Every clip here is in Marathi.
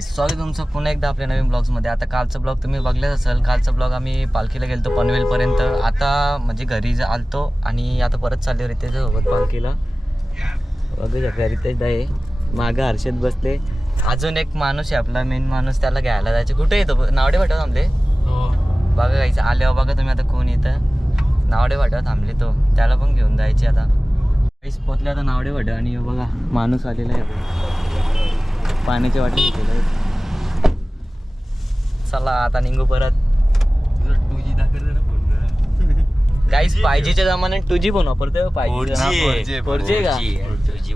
गाईस, स्वागत तुमचं पुन्हा एकदा आपल्या नवीन ब्लॉग्समध्ये. आता कालचा ब्लॉग तुम्ही बघलेच असेल. कालचा ब्लॉग आम्ही पालखीला गेलतो पनवेलपर्यंत. आता म्हणजे घरी आलतो आणि आता परत चाललो रितेशसोबत पालखीला. बघू शकता रितेश आहे मागं, हर्षद बसले. अजून एक माणूस आहे आपला मेन माणूस, त्याला घ्यायला जायचं. कुठे येतो? नावडे भाटावर थांबले. बघा गाईस, आल्यावर बघा तुम्ही आता कोण येतं. नावडे भाटावर थांबले तो, त्याला पण घेऊन जायचे. आता गाईस पोचले आता नावडे भाटा आणि बघा माणूस आलेला आहे. पाण्याच्या वाटेत घेतलेलं. चला आता निघू परत. काहीच 5Gच्या जमान्यात 2G फोन वापरतोय. 5G 4G का?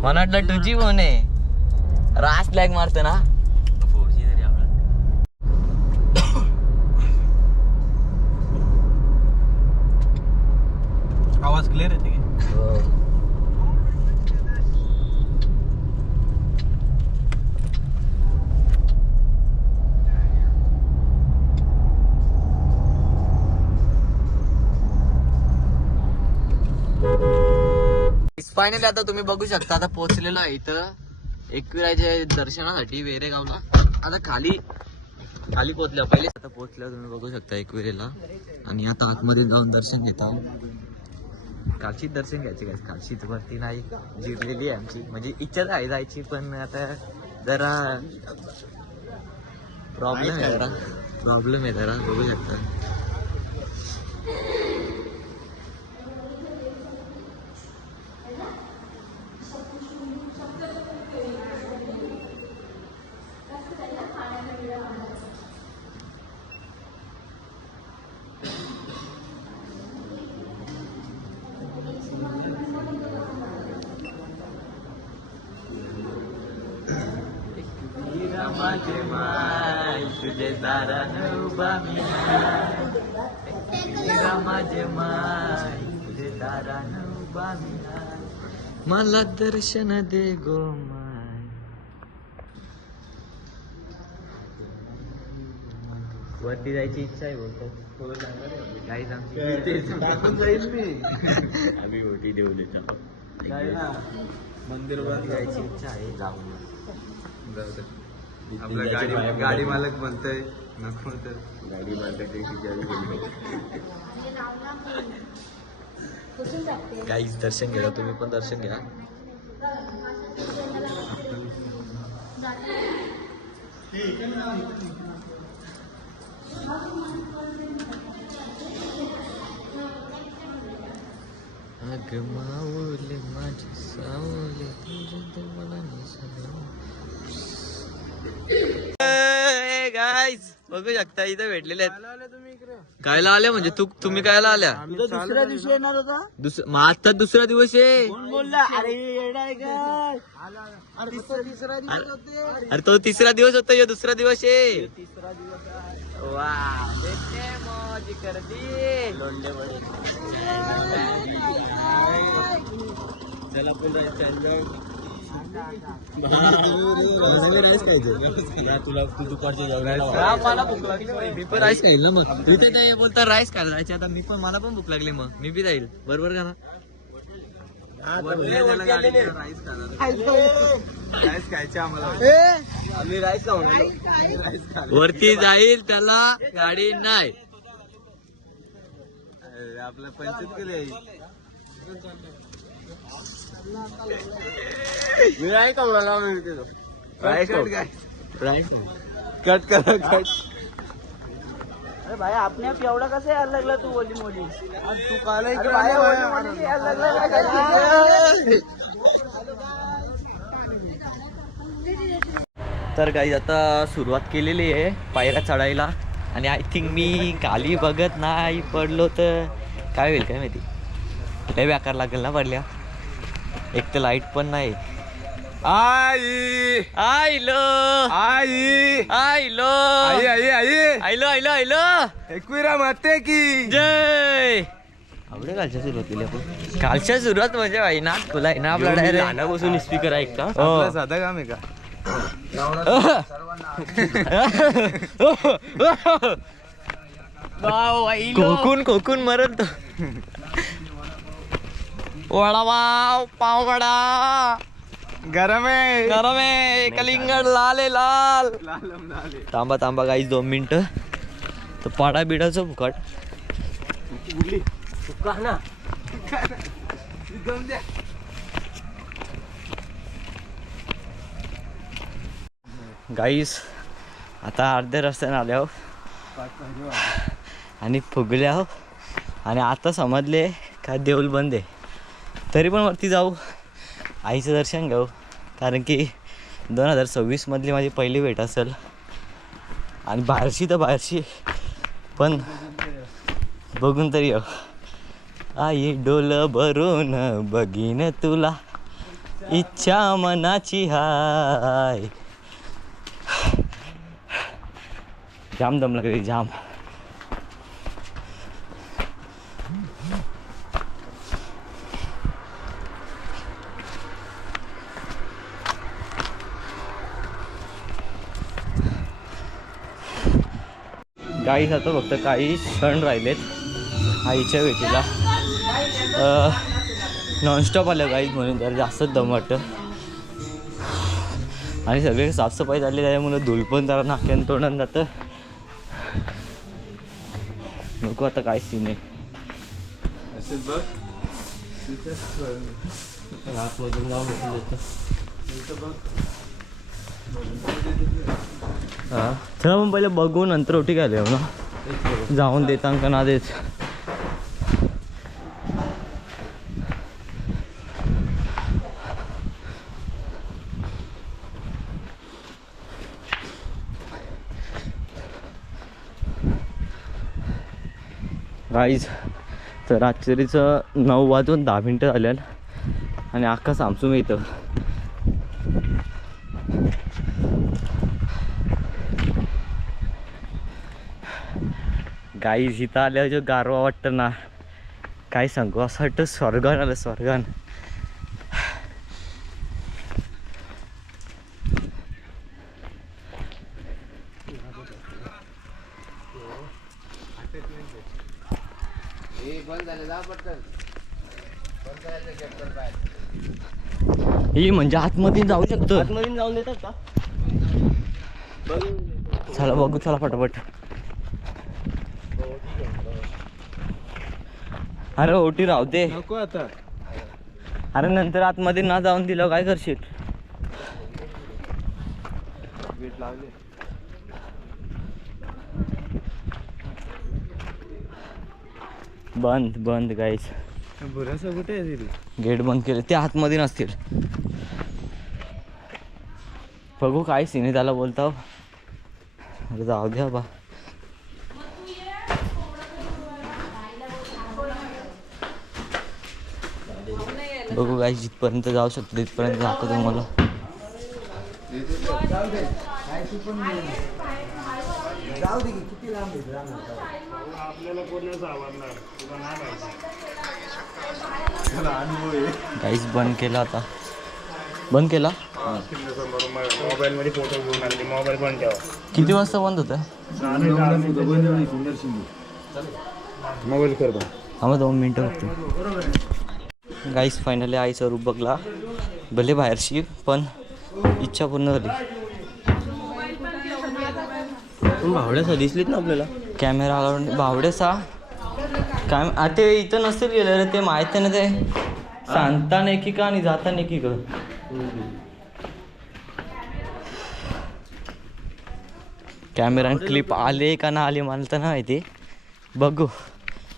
मला वाटलं 2G फोन आहे. रास लॅग मारतो ना. 4G तरी आपला आवाज क्लिअर येते की? फायनली आता तुम्ही बघू शकता, आता पोहोचलेलो आहे इथं एकविराच्या दर्शनासाठी वेरेगावला. आता खाली पोहोचल्या पहिले आता पोहोचल्यावर तुम्ही बघू शकता एकविरेला. आणि आता आतमध्ये जाऊन दर्शन घेता. कालची दर्शन घ्यायची काय, कालची वरती नाही जिरलेली आहे आमची. म्हणजे इच्छाच आहे जायची, पण आता जरा प्रॉब्लेम आहे जरा बघू शकता. माझे माय तुझे दारान उभा मी हाय. माझे माय तुझे दारान उभा मी हाय. मला दर्शन दे गो माय. वरती जायची इच्छा आहे बोलतो. काही टाकून जाईल मी. आम्ही मोठी देऊ देतो मंदिरवर जायची इच्छा आहे. जाऊन आपला गाडी मालक म्हणतोय नको, तर गाडी मालकाची काहीच दर्शन घ्या. तुम्ही पण दर्शन घ्या. अग माऊले माझे सावले तुझे मला गाईस बघू शकता इथं भेटलेले आहेत. कायला आल्या म्हणजे तुम्ही कायला आल्या? दुसऱ्या दिवशी येणार होता. आता दुसरा दिवस आहे. अरे तो तिसरा दिवस होता, यो दुसरा दिवस आहे. वा मौज करती चला तू दुपारच्या मला भूक लागली. मी पण राईस खाईल ना. मग इथे नाही बोलता राईस खायला. आता मी पण, मला पण भूक लागली. मग मी बी जाईल बरोबर का ना. राईस खायचे आम्हाला. आम्ही राईस वरती जाईल त्याला गाडी नाही. आपल्या 25 केले मी नाही कमला कट करा कट. अरे भाई आपने आप एवढा कसं यायला लागला तू ओली मोली? तू काल तर काही आता सुरुवात केलेली आहे पायऱ्या चढायला. आणि आय थिंक मी खाली बघत नाही पडलो तर काय होईल काय माहिती. लय बेकार लागेल ना पडल्या. एक तर लाईट पण नाही. आई आईलो आई आईलो आई आई आई आईलो आईलो आईलो एकविरा माते की जय. आवडे कालच्या सुरुवात केली आपण. कालच्या सुरुवात म्हणजे भाई ना तुला आहे ना आपला डायरेक्ट बसून स्पीकर ऐकता. साधा काम आहे का? खोकून मरत. वडापाव पावगडा गरम आहे गरम आहे कलिंगड लाल आहे लाल. लालम लाल आहे. थांबा थांबा गाईस 2 मिनिटं. तर पाडा बिडाचं फुकट. ना दम द्या. गाईस आता अर्ध्या रस्त्याने आले आहो आणि फुगले आहो आणि आता समजले का देऊळ बंद आहे. तरी पण वरती जाऊ, आईचं दर्शन घेऊ, कारण की 2026 मधली माझी पहिली भेट असेल. आणि बाहेरशी तर बाहेरशी पण बघून तरी येऊ. आई डोल भरून बघीन तुला, इच्छा मनाची हाय. जाम दम लागली जाम. गाईस आता फक्त काही क्षण राहिलेत आईच्या भेटीला. नॉनस्टॉप आलं गाईज म्हणून जरा जास्तच दम वाटतं. आणि सगळे साफसफाई झाली त्याच्यामुळं धूल पण जरा नाक्यानं तोंडानं जातं. नको आता काय सीन आहे. हां चला मग पहिले बघू नंतर ओटी घ्यायला येऊ ना. जाऊन देतां का ना देत. गाईज तर रात्रीचं 9 वाजून 10 मिनटं झाल्या आणि अख्खा सामसूम येतं. गाईज इथं आल्यावर जो गारवा वाटतं ना काय सांगू, असं वाटतं स्वर्गान आलं स्वर्गान. ही म्हणजे आतमध्ये जाऊ शकतो. आतमध्ये जाऊन देतात का? चला बघू चला पटापट. अरे ओटी राहू दे. नको आता. अरे नंतर आतमध्ये ना जाऊन दिलं काय करशील. वेट लावले. बंद बंद गाईस. बुरासा कुठे आहे तिथे? गेट बंद केले ते आतमध्ये नसतील. बघू काय सीन आहे त्याला बोलताव. अरे जाऊ द्या बा. बघू गाईस जिथपर्यंत जाऊ शकतो तिथपर्यंत दाखवतो तुम्हाला. गाईस बंद केला आता. बंद केला. मोबाईल मध्ये फोटो घेऊन आले. मोबाईल पण ठेवा. किती वाजता बंद होतं. मोबाईल कर बा. आम्हाला 2 मिनटं फक्त. गाईस फायनली आईचं रूप बघला. भले बाहेरशी पण इच्छा पूर्ण झाली. भावड्याचा दिसलीत ना आपल्याला. कॅमेरा आला बावडेसा काय ते इथं नसतील गेलं रे. ते माहिती ना ते सांगता नाही की का आणि जाता नाही की ग. कॅमेरा क्लिप आले का ना आले मला तर नाही माहिती. बघू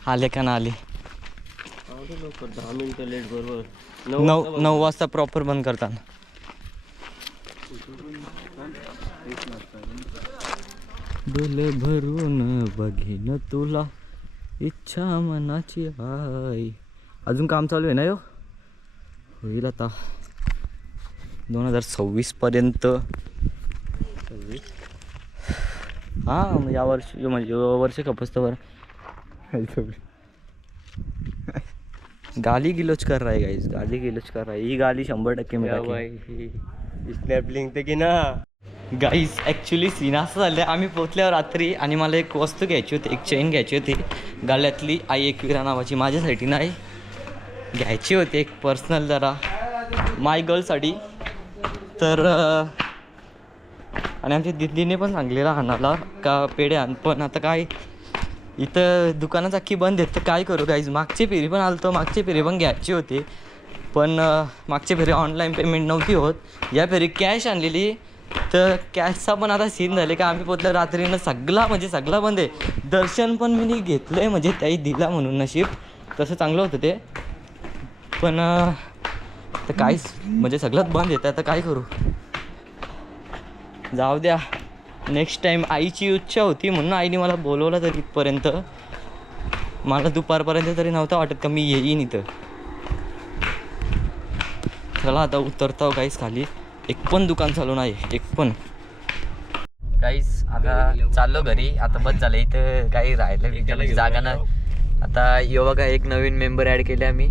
आले का ना आले. 10 मिनिटं लेट बरोबर. 9 वाजता प्रॉपर बंद करताना. डोले भरून बघीन तुला, इच्छा मनाची हाय. अजून काम चालू आहे ना. होईल आता 2026 पर्यंत. हां या वर्षी म्हणजे वर्ष खपस्तवर गाली गिलोच कर रहा है गाइस. गाली गिलोच कर रहा है. ही गाली 100% मी टाकेन. स्नॅपलिंग ते की ना गाईज ॲक्च्युली सीन असं झालं आहे. आम्ही पोचल्यावर रात्री आणि मला एक वस्तू घ्यायची होती. एक चेन घ्यायची होती गळ्यातली. आई एकविरा नावाची माझ्यासाठी नाही घ्यायची होती. एक पर्सनल जरा माय गर्लसाठी. तर आणि आमच्या दिदीने पण सांगलेलं आणायला का पेढे आण, पण आता काय इथं दुकानच अख्खी बंद आहेत तर काय करू गाईज. मागची फेरी पण आलतो, मागची फेरी पण घ्यायची होती पण मागची फेरी ऑनलाईन पेमेंट नव्हती होत. या फेरी कॅश आणलेली तर कॅशचा पण आता सीन झाले का आम्ही पोचलं रात्रीनं सगळा म्हणजे सगळा बंद आहे. दर्शन पण मी घेतलं आहे म्हणजे त्याही दिला म्हणून नशीब, तसं चांगलं होतं ते. पण तर काहीच म्हणजे सगळंच बंद येतं, आता काय करू. जाऊ द्या, नेक्स्ट टाईम. आईची इच्छा होती म्हणून आईने मला बोलवलं तरी इथपर्यंत. मला दुपारपर्यंत तरी नव्हतं वाटत का मी येईन इथं. चला आता उतरतो काहीच खाली. एक पण दुकान चालू नाही, एक पण. काहीच आता चाललो घरी. आता बस झालं इथं काही राहिलं जागा नाही. आता यो बघा एक नवीन मेंबर ॲड केले आम्ही.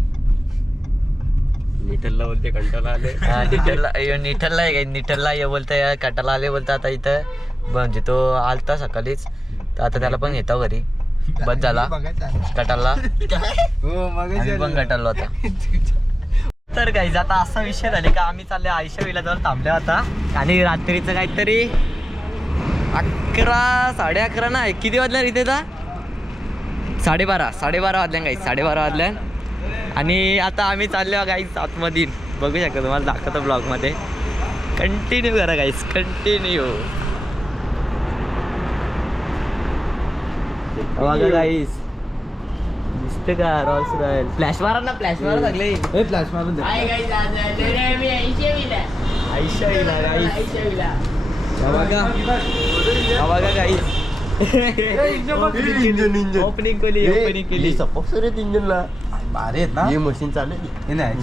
निठलला बोलते कंटाळा आले. निठलला आहे काही, निठलला ये बोलतंय कटाला आले बोलतं. आता इथं म्हणजे तो आलता सकाळीच तर आता त्याला पण येतो घरी. बस झाला कटाला, आम्ही पण कटालो आता. तर काही आता असा विषय झाले का आम्ही चालले आयशा विलाजवळ थांबले आता. आणि रात्रीचं काहीतरी 11 11:30 नाही किती वाजल्या इथे आता 12:30 वाजल्या काही 12:30 वाजल्या. आणि आता आम्ही चाललो गाईस आतमध्ये. बघू शकता तुम्हाला दाखवतो ब्लॉगमध्ये. कंटिन्यू करा गाईस, कंटिन्यू. बघा गाईस दिसते का रॉल्स रॉयल. फ्लॅश मारा ना, फ्लॅश मारा लागले. फ्लॅश मारून आयशा विला गाईस. बघा गाईस ओपनिंग केली सपोर्ट इंजनला भारी आहेत ना हे मशीन चालेल. इंजन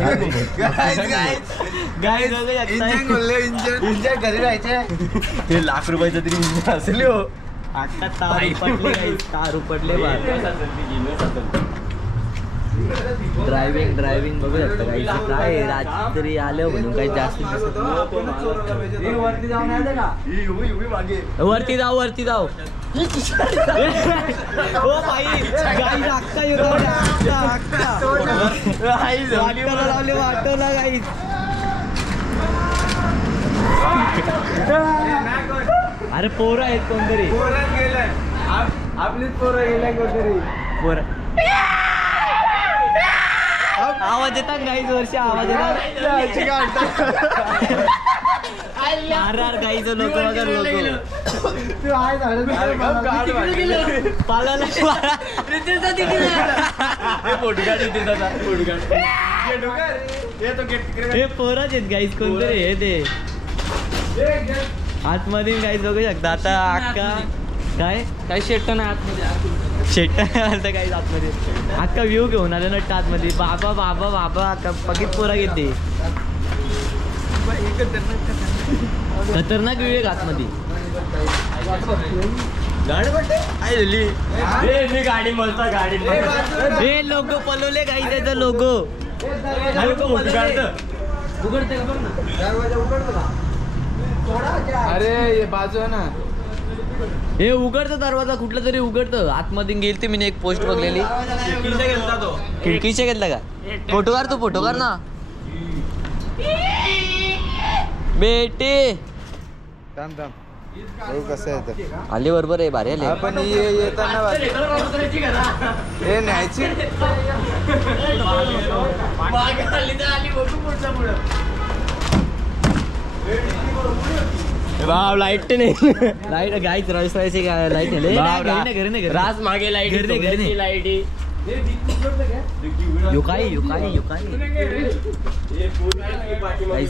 घरी राहायचे ते लाख रुपयाचं तरी इंजन असेल हो. आता तार उपटले ड्रायव्हिंग बघू शकता काही. काय रात्री आलं म्हणून काही जास्त दिसत. वरती जाऊ ओ भाई गाईज अक्का येतो लावले वाटवला गाईज. अरे पोरं आहेत कोणतरी, आपलीच पोरं गेल्या कोणतरी. पोरं आवाज येतात गाईज वर्षी आवाज येतात. आर गाईचं लोक वगैरे हे पोरच आहेत गाईज कोणतरी हे ते आतमध्ये गाईज बघू शकता. आता अक्का काय शेट्ट नाही आतमध्ये, शेट्ट आलं काही आतमध्ये. अक्का व्ह्यू घेऊन आले ना आतमध्ये. बाबा अक्का पकीत पोरा घेते. खतरनाक व्ह्यू आहे आतमध्ये. गाडी बोलता गाडी हे लोगो पलवले काही त्याचा लोगो उघडते का बघ ना. अरे बाजू आहे ना हे उघडतं दरवाजा कुठला तरी उघडतं. आतमध्ये गेलते मी एक पोस्ट बघलेली. खिडकीच्या घेतला का फोटो काढ, तू फोटो काढ ना बेटे. कसं आहे आले बरोबर आहे भारी आले. आपण येताना हे न्यायची लाईट नाही लाईट गाईच रॉयची लाईट घरी राज मागे लाईट लाईट यो काय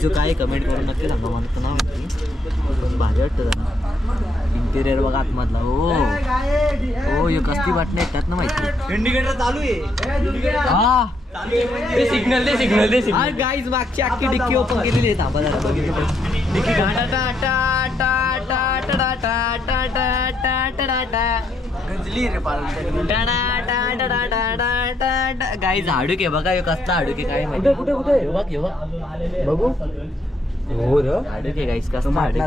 काय कमेंट करून नक्की सांगा. मला तर नाव माहिती भारी वाटतं जरा. इंटिरियर बघा आतमधला. हो यो कसली वाटणं येतात ना माहिती. इंडिकेटर चालू आहे. हा ते सिग्नल दे गाईज मागची अख्खी डिक्की ओपन केलेली आहे. थांबा जरा बघितलं डिक्की गाईज हाडूक आहे बघा. कसला हाडूक आहे काय माहिती. कुठे बघू हो र हाडूक आहे गाईज. कसला हाडूक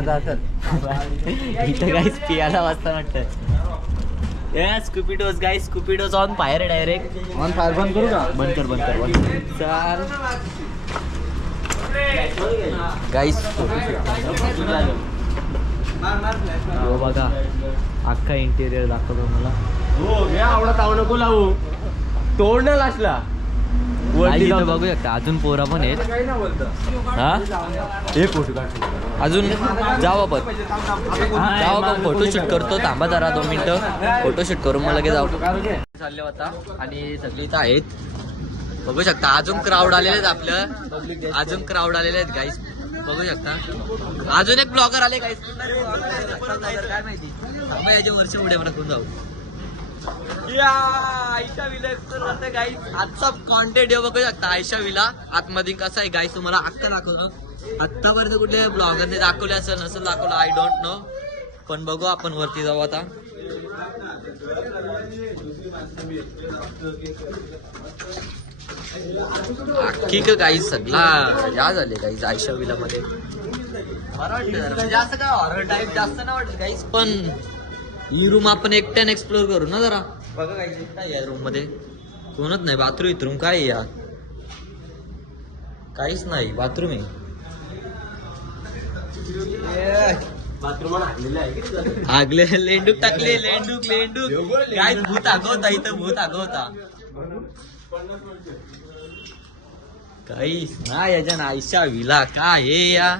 इथं गाईज पियाला वाजता वाटतं. स्कूपीडोज गाईज, स्कूपीडोज on fire direct. On fire बंद करू का? बंद कर चाल. गाईस हो बघा अख्खा इंटेरियर दाखवतो मला. हो मी आवडत आव नको लावू तोड न लासला आई इथं बघू शकता अजून पोरा पण आहेत. काही ना बोलतं हा हे फोटो काढ अजून जाऊ आपण फोटोशूट करतो. थांबा जरा 2 मिनिटं फोटोशूट करून मला लगेच जाऊ चालले होता. आणि सगळी इथं आहेत बघू शकता. अजून क्राऊड आलेले आहेत आपलं. अजून क्राऊड आलेले आहेत गाईस बघू शकता. अजून एक ब्लॉगर आले गाईस काय माहिती. थांबा याच्या वर्ष पुढे मला कोण जाऊ या आयशा विला गाईस. आजचा कॉन्टेंट बघू शकता आयशा विला आतमध्ये कसा आहे गाईस तुम्हाला अख्खा दाखवतो. आतापर्यंत कुठल्या ब्लॉगरने दाखवले असेल नसेल दाखवलं आय डोंट नो. पण बघू आपण वरती जाऊ आता. अख्खी का गाईस सगळा या झाले गाईस आयशा विला मध्ये. बरं वाटतं म्हणजे असं काय हॉरर टाईप जास्त नाही वाटत गाईस. पण ही रूम आपण एकट्याने एक्सप्लोर करू ना जरा. बघा गाईस काय या रूम मध्ये कोणच नाही. बाथरूम इथरूम काय या काहीच नाही. बाथरूम आहे बाथरूम आहे आगले लेंडूक टाकले. लेंडूक काय भूत आगवता इथं भूत आगवता काहीच ना. याच्या आयशा विला काय हे या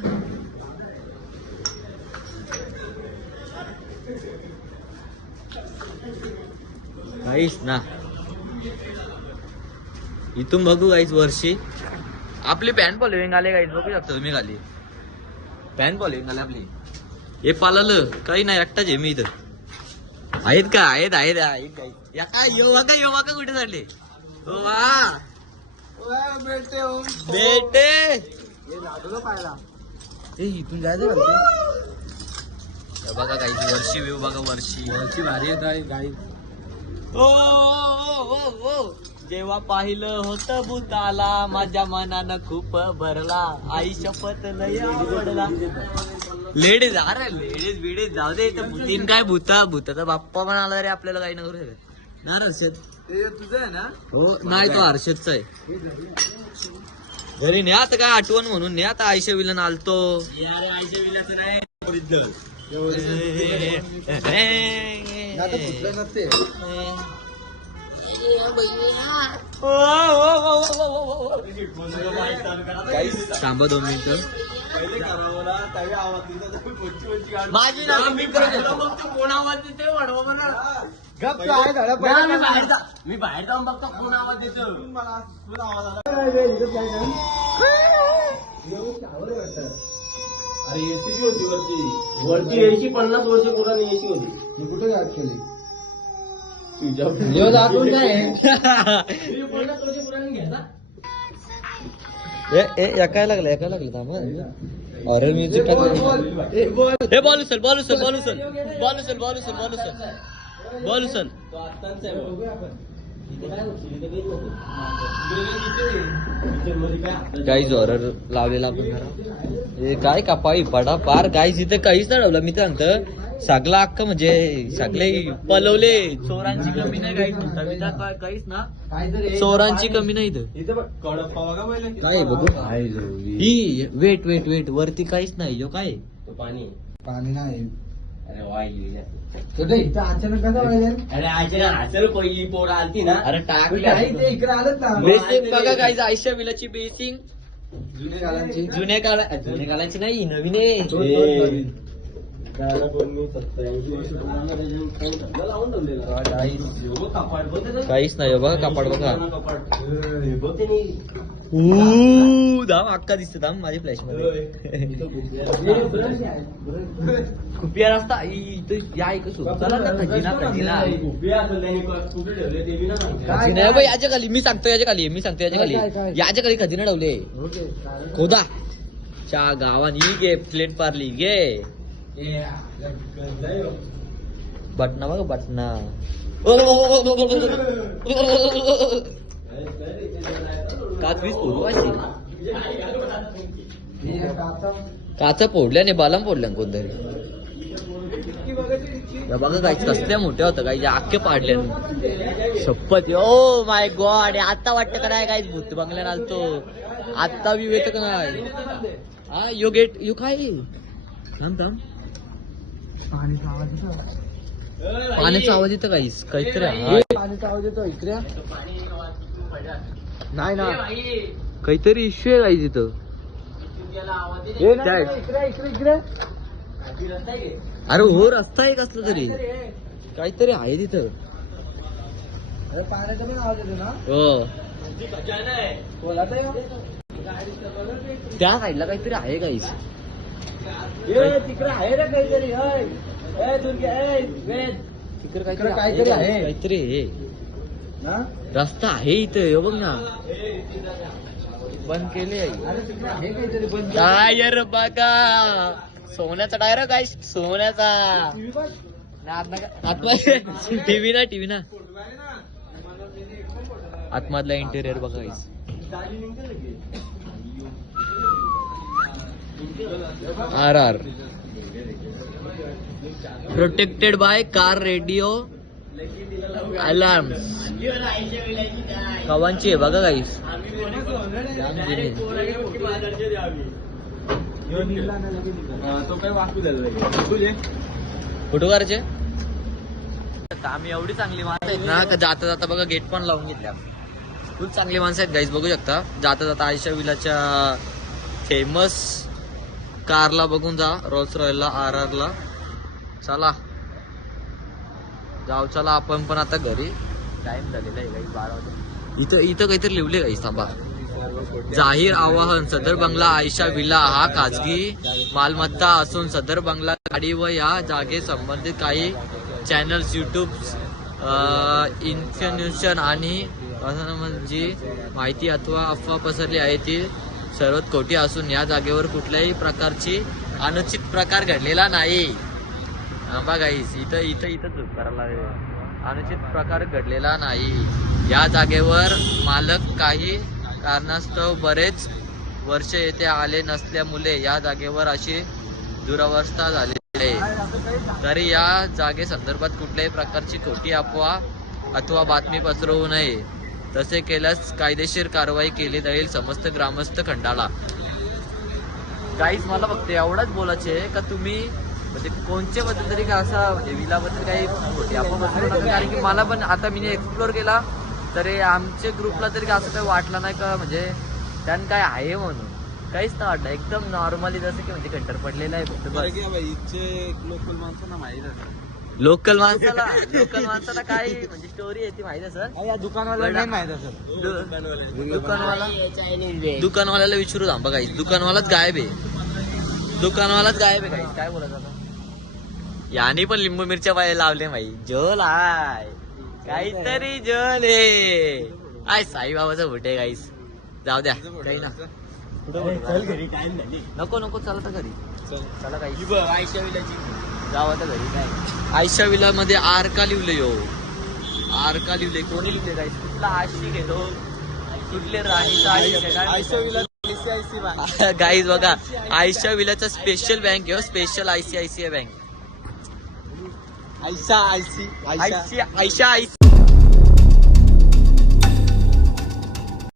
काहीच ना. इथून बघू गाईस वर्षी आपली पॅन फॉलोविंग आले गाईस बघू शकता तुम्ही खाली पॅन फॉलोविंग आले आपली. हे पालालं काही नाही एकटाच आहे मी इथं. आहेत का आहेत आहेत आहेत गाईस. या काय योवा का कुठे चालले बेटे इथून जायचं बघा गाईस. वर्षी व्यू बघा वर्षी भारी येत गाई. ओ जेव्हा पाहिलं होतं भूताला माझ्या मनानं खूप भरला. आई शपथ लय आवडला. लेडीज अरे लेडीज बिडीज जाऊ दे. भूतीन काय भूताचा बाप्पा पण आला रे आपल्याला काही नाही करू शकत ना. हर्षद तुझं आहे ना. हो नाही तो हर्षदचा आहे. घरी ने आता काय आठवण म्हणून ने आता आयशा विलन आलतो. आयशा विलाचं नाही थांबा 2 मिनिटं. माझी ना मी कोण आवाज देते वाढवा मी बाहेर जाऊन बघतो कोण आवाज देतो. अरे एसी बी होती वरती 50 वर्ष पुराणी एसी होती. कुठे गाठ केली तुझ्या दाखवून काय 50 वर्ष पुराणी घ्यायचा. एकाय लागलं थांबा. अरे म्युझिक टाकलं. हे बॉल उचल. गाईज हॉरर लावलेला आपण. हे काय कापाई पडा पार गाईज इथे काहीच नाही ठेवलं. मी तर सांगतो सगळा अख्खा म्हणजे सगळे पलवले. चोरांची कमी नाही गाईज. काहीच ना चोरांची कमी नाही इथं. काय बघू ही वेट वरती काहीच नाही. जो काय पाणी नाही. अरे अचानक पहिली पोर आलती ना. अरे टाक इकडे आलत ना. बेसिंग बघा गाईज आयशा विलाची बेसिंग जुन्या काळाची नाही नवीन आहे. काहीच नाही बघा कपाट बघा. दाम अक्का दिसतो दाम माझ्या फ्लॅश मध्ये. खुपिया रस्ता इथं या खजिना याच्या खाली मी सांगतो याच्या खाली खजिना ठेवले. खोदा च्या गावानी गे प्लेट पारली गे. बटना बघा बटना. काचा फोडल्याने बालम फोडल्या कोणतरी. बघा काही कसल्या मोठ्या होत्या काही अख्खे पाडल्या शपथ. ओ माय गॉड आता वाटतं काय काय भूत बंगल्यात आलतो. आत्ता व्यू येतं का नाही हा यो गेट यो काय थांब थांब पाण्याचा आवाज येतो काहीच काहीतरी आहे. पाण्याचा आवाज येतो इकडे नाही ना काहीतरी इश्यू आहे काही तिथं अरे हो रस्ता आहे कसला तरी काहीतरी आहे तिथं पाण्याचा पण आवाज येतो ना हो बोलायचं त्या साईडला काहीतरी आहे काहीच तिकडे आहे रे काहीतरी तिकडे काहीतरी आहे. काहीतरी आहे रस्ता आहे इथं हे बघ ना बंद केले अरे तिकडे आहे काहीतरी पण टायर बघा सोन्याचा टायर काय सोन्याचा टीव्ही ना आतमधला इंटेरियर बघा guys. RR protected by car radio alarm कवांची आहे बघा गाईस तो काय वाचू द्यायला फोटोग्राफरचे आम्ही एवढी चांगली माणसं आहेत ना का जाता जाता बघा गेट पण लावून घेतल्या खूप चांगली माणसं आहेत गाईस बघू शकता जाता जाता आयशा विलाच्या फेमस कारला बघून जा रोल्स रॉयलला RR ला चला जाऊ चला आपण पण आता घरी टाइम झालेला आहे गाईस 12 वाजता इथं काहीतरी लिहिले गाईस थांबा जाहीर आवाहन सदर बंगला आयशा विला हा खाजगी मालमत्ता असून सदर बंगला गाडी व या जागे संबंधित काही चॅनल्स युट्यूब इन्फॉर्मेशन आणि म्हणजे माहिती अथवा अफवा पसरली आहे ती सर्वात खोटी असून या जागेवर कुठल्याही प्रकारची अनुचित प्रकार घडलेला नाही बघा इथं चूक करायला अनुचित प्रकार घडलेला नाही या जागेवर मालक काही कारणास्तव बरेच वर्ष येथे आले नसल्यामुळे या जागेवर अशी दुरावस्था झालेली आहे तरी या जागे संदर्भात कुठल्याही प्रकारची खोटी अफवा अथवा बातमी पसरवू नये तसे केल्यास कायदेशीर कारवाई केली जाईल समस्त ग्रामस्थ खंडाला काहीच मला फक्त एवढाच बोलायचे का तुम्ही म्हणजे कोणत्या बद्दल तरी का असा म्हणजे विलाबद्दल काही खोटी अफवा पसरवू नका कारण की मला पण आता मी एक्सप्लोर केला तरी आमच्या ग्रुपला तरी असं काही वाटलं नाही का म्हणजे त्यानं काय आहे म्हणून काहीच नाही वाटलं एकदम नॉर्मली जसं की म्हणजे कंटर पडलेलं आहे फक्त लोकल माणसांना माहिती लोकल माणसाला काय म्हणजे स्टोरी आहे ती माहिती असेल या दुकानवाला नाही माहित असेल दुकानवाल्याला विचारू थांबा काही दुकानवालाच गायब आहे काही काय बोलायचं आता याने पण लिंबू मिरच्या पाय लावले माही जोल आहे काहीतरी जोल आहे आय साईबाबाचा भुटे गाईस जाऊ द्या काही ना नको चला तर घरी चला काही आयशा विलाची जाऊ आता घरी काय आयशा विला मध्ये आर का लिवले कोणी लिहिले गाईस कुठला आशी घेतो कुठले राणीचा आयशा विला गाईज बघा आयशा विलाचा स्पेशल बँक आहे स्पेशल ICICI बँक आयशा